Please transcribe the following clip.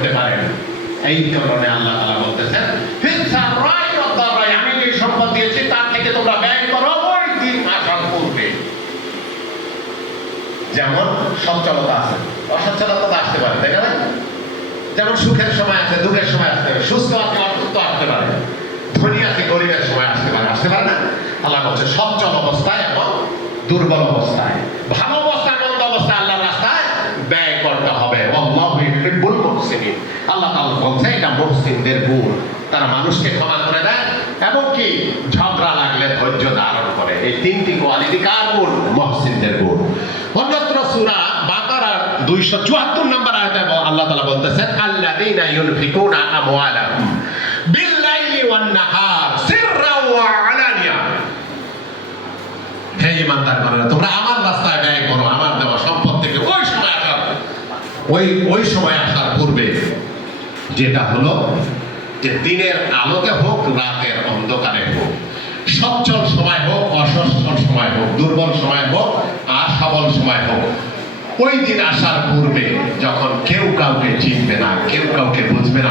করতে পারেন। এই কারণে আল্লাহ তাআলা বলতেছেন আমি যে সম্পদ দিয়েছি তার থেকে তোমরা ব্যয় করো ওই দিন আসার পূর্বে। যেমন সচ্ছলতা আছে, অসচ্ছলতা তো আসতে পারে, তাই না? যেমন সুখের সময় আছে, দুঃখের সময় আসতে পারে, সুস্থ আছে, অসুস্থ আসতে পারে, ধনী আছে, গরিবের সময় আসতে পারে না? আল্লাহ বলছে সচ্ছল অবস্থায় এবং দুর্বল অবস্থায়, ভালো অবস্থায় মন্দ অবস্থায় আল্লাহর রাস্তায় ব্যয় করতে হবে। আল্লাহু ইউহিব্বুল মুহসিনিন। আল্লাহ তাআলা বলছে এটা মুহসিনদের গুণ, তারা মানুষকে ক্ষমা করে দেয় এবং কি ঝগড়া লাগলে ধৈর্য ধারণ করে। এই তিনটি কোয়ালিটি কার গুণ? মুহসিনদের গুণ। অন্যত্র সূরা বাকারার 274 নম্বর আয়াতে আল্লাহ তাআলা বলতেছেন আল্লাযীনা ইউনফিকুনা আমওয়ালাহুম বিল-লাইলি ওয়ান-নাহার সিররাও ওয়া আলানিয়া। হে ঈমানদারগণেরা, তোমরা আমার রাস্তায় ব্যয় করো আমার দেওয়া সম্পদ থেকে ওই সময় আসার পূর্বে, যেটা হলো যে দিনের আলোতে হোক রাতের অন্ধকারে হোক, সচ্ছল সময় হোক অসচ্ছল সময় হোক, দুর্বল সময় হোক আর সবল সময় হোক, ওই দিন আসার পূর্বে যখন কেউ কাউকে চিনবে না, কেউ কাউকে বুঝবে না,